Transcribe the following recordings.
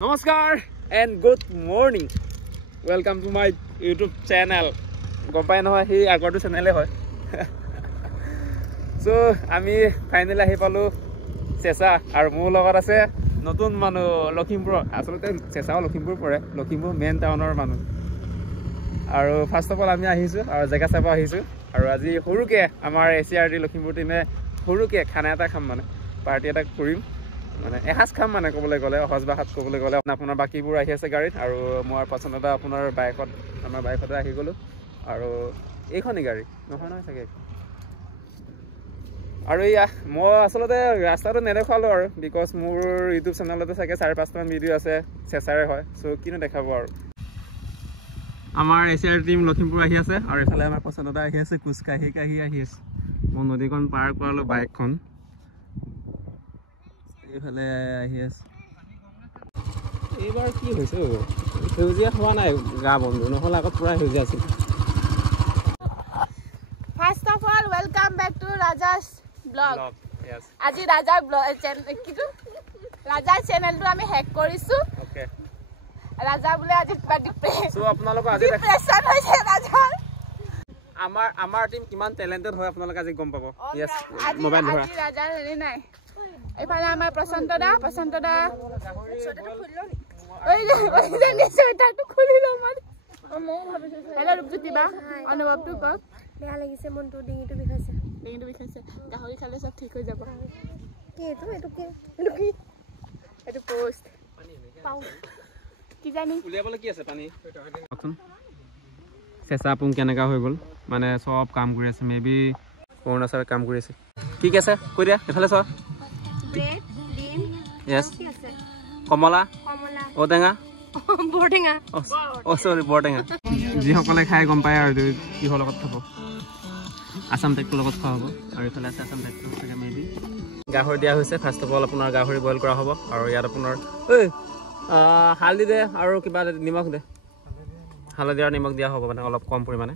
Namaskar and good morning. Welcome to my YouTube channel. Gompai no hi agotu channel hoy. So ami finally ahi palu Sesa aru mu logot ase notun manu Lakhimpur asolote Sesa Lakhimpur pore Lakhimpur main town or manu. Aru first of all ami ahisu aru jaga saba ahisu aru aji horuke amar ACRD Lakhimpur team e horuke khana eta kham mane party eta kurim মানে এহাজ খাম মানে কবলে গলে হজ বা হাত কবলে গলে আপোনাৰ বাকিবোৰ আহি আছে গাড়ীত আৰু মোৰ পছন্দটা আপোনাৰ বাইকত আমাৰ বাইকতে আহি গলো আৰু এইখনি গাড়ী নহয় নহয় চাগে আৰু ইয়া মই আসলতে ৰাস্তাটো নেদেখালো আৰু বিকজ মোৰ ইউটিউব চেনেলতে চাগে 4-5 টা ভিডিও আছে চেচাৰে হয় সো কিনো দেখাব আৰু আমাৰ এচিআৰ টিম লখিমপুৰ আহি আছে আৰু এফালে আমাৰ পছন্দটা আহি আছে কুচকাহি কাহি আহি আছে মই নদীখন পাৰ কৰালো বাইকখন এফালে আহি আছে এইবাৰ কি হৈছে সেউজীয়া হোৱা নাই গা বন্ধু নহলে আগত পুৰা সেউজীয়া আছিল first of all welcome back to Raja's blog yes আজি ৰাজাৰ ব্লগ চেনেল কিটো ৰাজাৰ চেনেলটো আমি হ্যাক কৰিছো ওকে ৰাজা বুলে আজি ডিপ্ৰেছন সো আপোনালোক আজি ডিপ্ৰেছন হৈছে ৰাজাৰ আমাৰ টিম কিমান টেলেন্টেড হয় আপোনালোক আজি গম পাব yes মোবাইল ধৰা আজি ৰাজাৰ হেৰি নাই এফালে আমাৰ পছন্দটা ওই যে নিচেটাটো খুলিলো মানে মই ভাবিছো হেল্ল ৰূপজ্যোতি বা অনুভৱটো কক বেয়া লাগিছে মনটো ডিঙিটো বিষাইছে গাহৰি খালে সব ঠিক হৈ যাব কি এইটো এটো পোষ্ট পাউ কি জানি উলিয়াবলে কি আছে পানী অকন চেচা পুং কেনেকা হৈ গল মানে সব কাম কৰি আছে মেবি কোন আছে কাম কৰি আছে কি আছে কৈ দিয়া এফালে সব ব্ৰেড ডিম yes কি আছে কমলা ওটেঙা বৰটেঙা ও সৰি বৰটেঙা যি সকলে খাই গম পায় আৰু কি হল লগত খাব আসাম টেকটো লগত খোৱা হ'ব আৰু এফালে আছে আসাম টেকটো চাগে মেবি গাহৰি দিয়া হৈছে ফাৰ্স্ট অফ অল আপোনাৰ গাহৰি বইল কৰা হ'ব আৰু ইয়াত আপোনাৰ ঐ হালদি দে আৰু কিবা নিমখ দে হালদি আৰু নিমখ দিয়া হ'ব মানে অলপ কম পৰিমাণে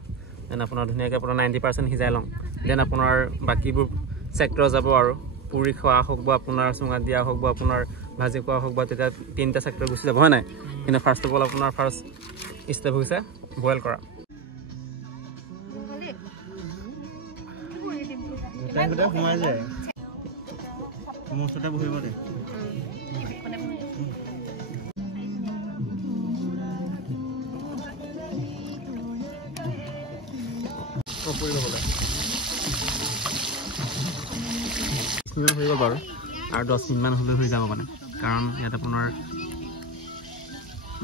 দেন আপোনাৰ ধুনীয়াকৈ আপোনাৰ 90% সিজাই লওঁ দেন আপোনাৰ বাকিবোৰ সেক্টৰ যাব আৰু পুৰি খোৱা হোক বা আপোনাৰ চুঙা দিয়া হোক বা আপোনাৰ ভাজি খোৱা হোক বা তেতিয়া তিনিটা সেক্টৰ গুচি যাব হয় নাই কিন্তু ফাৰ্স্ট অফ অল আপোনাৰ ফাৰ্স্ট ষ্টেপ হৈছে বইল কৰা গোটা সোমাই যায় মছটা বহিব দে হৈ গ'ল বাৰু আৰু 10 মিনিটমান হ'লে হৈ যাব মানে কাৰণ ইয়াত আপোনাৰ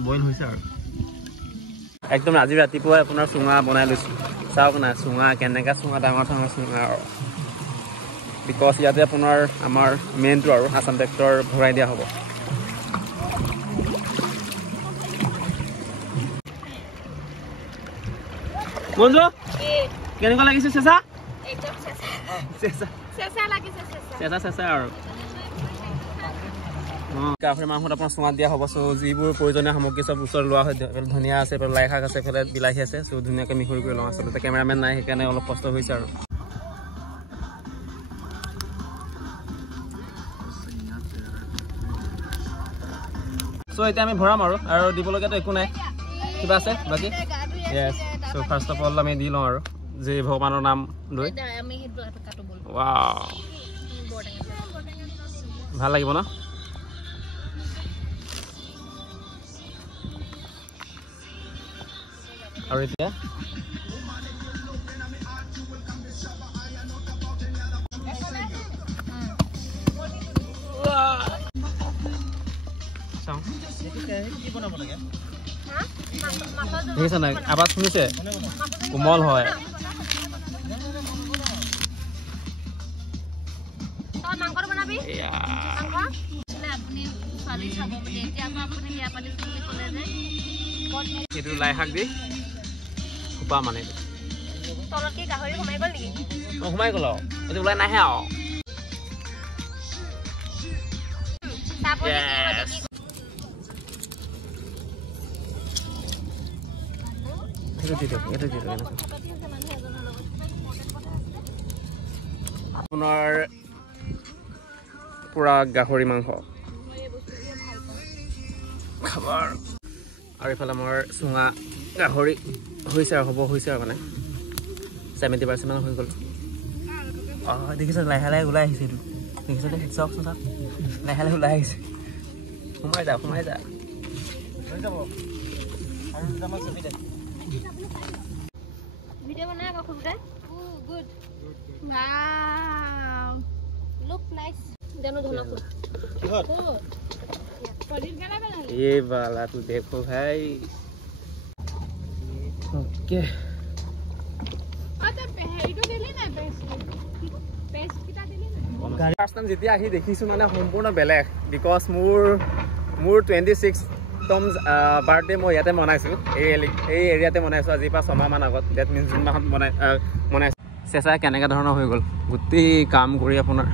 বইল হৈছে আৰু একদম আজি ৰাতিপুৱাই আপোনাৰ চুঙা বনাই লৈছোঁ চাওক না চুঙা কেনেকৈ চুঙা ডাঙৰ চুঙা আৰু বিকজ ইয়াতে আপোনাৰ আমাৰ মেইনটো আৰু আসাম ট্ৰেক্টৰ ভৰাই দিয়া হ'ব মঞ্জু কেনেকুৱা লাগিছে চেচা একদম চেচা চেচা আৰু গাহৰি মাংসত আপোনাৰ চুঙাত দিয়া হ'ব চ' যিবোৰ প্ৰয়োজনীয় সামগ্ৰী চব ওচৰত লোৱা হয় ধনিয়া আছে লাই শাক আছে এইফালে বিলাহী আছে চ' ধুনীয়াকৈ মিহলি কৰি লওঁ আচলতে কেমেৰামেন নাই সেইকাৰণে অলপ কষ্ট হৈছে আৰু চ' এতিয়া আমি ভৰাম আৰু দিবলগীয়াতো একো নাই কিবা আছে বাকী য়েছ চ' ফাৰ্ষ্ট অফ অল আমি দি লওঁ আৰু যে ভগৱানৰ নাম লৈ ৱাও ভাল লাগিব ন আৰু এতিয়া শুনিছে নাই আৱাজ শুনিছে কোমল হয় এইটো লাই শাক দি খোপা মানে তলত কি গাহৰি সোমাই গ'ল নেকি সোমাই গ'ল আৰু এইটো ওলাই নাহে আৰু আপোনাৰ পুৰা গাহৰি মাংস খাবাৰ আৰু ইফালে আমাৰ চুঙা গাহৰি হৈছে আৰু হ'ব হৈছে আৰু মানে 70% মান হৈ গ'ল দেখিছ লাহে লাহে ওলাই আহিছে এইটো দেখিছ দে চাওকচোন চাওক লাহে লাহে ওলাই আহিছে সোমাই যা ভিডিঅ' বনাই আকৌ খুলতে গুড वाओ লুক নাইস জানো ধুনা খুল पनीर केला बनाले ये वाला तू देखो भाई ओके आता हेइटो दिली ना पेस्ट किटा दिली ना ফাৰ্ষ্ট টাইম যেতিয়া আহি দেখিছোঁ মানে সম্পূৰ্ণ বেলেগ বিকজ মোৰ 26তম বাৰ্থডে মই ইয়াতে মনাইছোঁ এই এৰিয়াতে মনাইছোঁ আজিৰ পৰা 6 মাহমান আগত ডেট মিনছ জুন মাহত মনাইছোঁ চেঁচা কেনেকুৱা ধৰণৰ হৈ গ'ল গোটেই কাম কৰি আপোনাৰ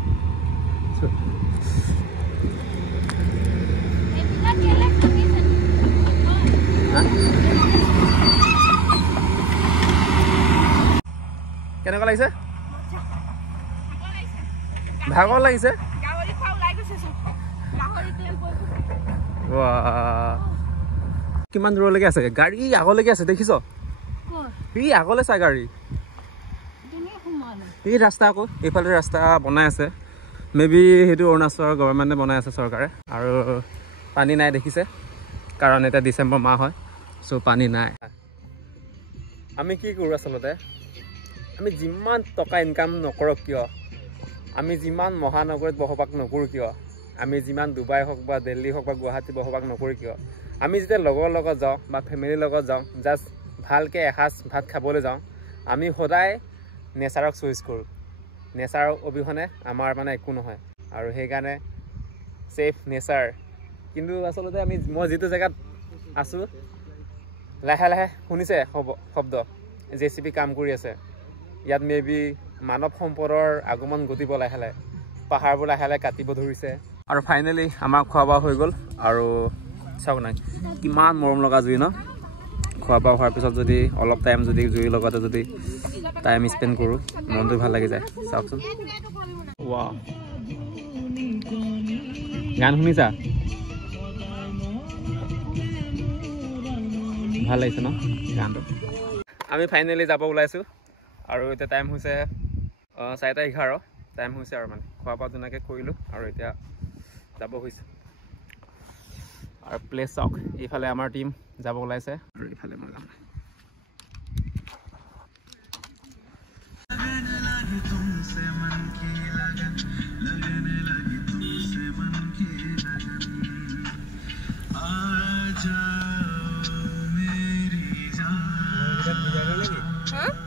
কেনেকুৱা লাগিছে ভাগৰ লাগিছে গাহৰি খা ওলাই গৈছে গাহৰি তেল পৰি কিমান দূৰলৈকে আছে গাড়ী আগলৈকে আছে দেখিছ ই আগলৈ চা গাড়ী এই ৰাস্তা আকৌ এইফালে ৰাস্তা বনাই আছে মে বি সেইটো অৰুণাচলৰ গভৰ্ণমেণ্টে বনাই আছে চৰকাৰে আৰু পানী নাই দেখিছে কাৰণ এতিয়া ডিচেম্বৰ মাহ হয় চ' পানী নাই আমি কি কৰোঁ আচলতে আমি যিমান টকা ইনকাম নকৰক কিয় আমি যিমান মহানগৰীত বসবাস নকৰোঁ কিয় আমি যিমান ডুবাই হওক বা দিল্লী হওক বা গুৱাহাটী বসবাস নকৰোঁ কিয় আমি যেতিয়া লগৰ লগত যাওঁ বা ফেমিলিৰ লগত যাওঁ জাষ্ট ভালকৈ এসাঁজ ভাত খাবলৈ যাওঁ আমি সদায় নেচাৰক চইচ কৰোঁ নেচাৰৰ অবিহনে আমাৰ মানে একো নহয় আৰু সেইকাৰণে ছেফ নেচাৰ কিন্তু আচলতে মই যিটো জেগাত আছোঁ লাহে লাহে শুনিছে শব্দ JCB কাম কৰি আছে ইয়াত মে বি মানৱ সম্পদৰ আগমন ঘটিব লাহে লাহে পাহাৰবোৰ লাহে লাহে কাটিব ধৰিছে আৰু ফাইনেলি আমাৰ খোৱা বোৱা হৈ গ'ল আৰু চাওক নাই কিমান মৰম লগা জুই ন খোৱা বোৱা হোৱাৰ পিছত যদি অলপ টাইম যদি জুইৰ লগতে যদি টাইম স্পেণ্ড কৰোঁ মনটো ভাল লাগি যায় চাওকচোন ৱাও গান শুনিছা ভাল লাগিছে ন গানটো আমি ফাইনেলি যাব ওলাইছোঁ আৰু এতিয়া টাইম হৈছে 4:11 টাইম হৈছে আৰু মানে খোৱা বোৱা ধুনীয়াকৈ কৰিলোঁ আৰু এতিয়া যাব হৈছোঁ আৰু প্লেচ চাওক এইফালে আমাৰ টিম যাব ওলাইছে আৰু এইফালে মই যাম हाँ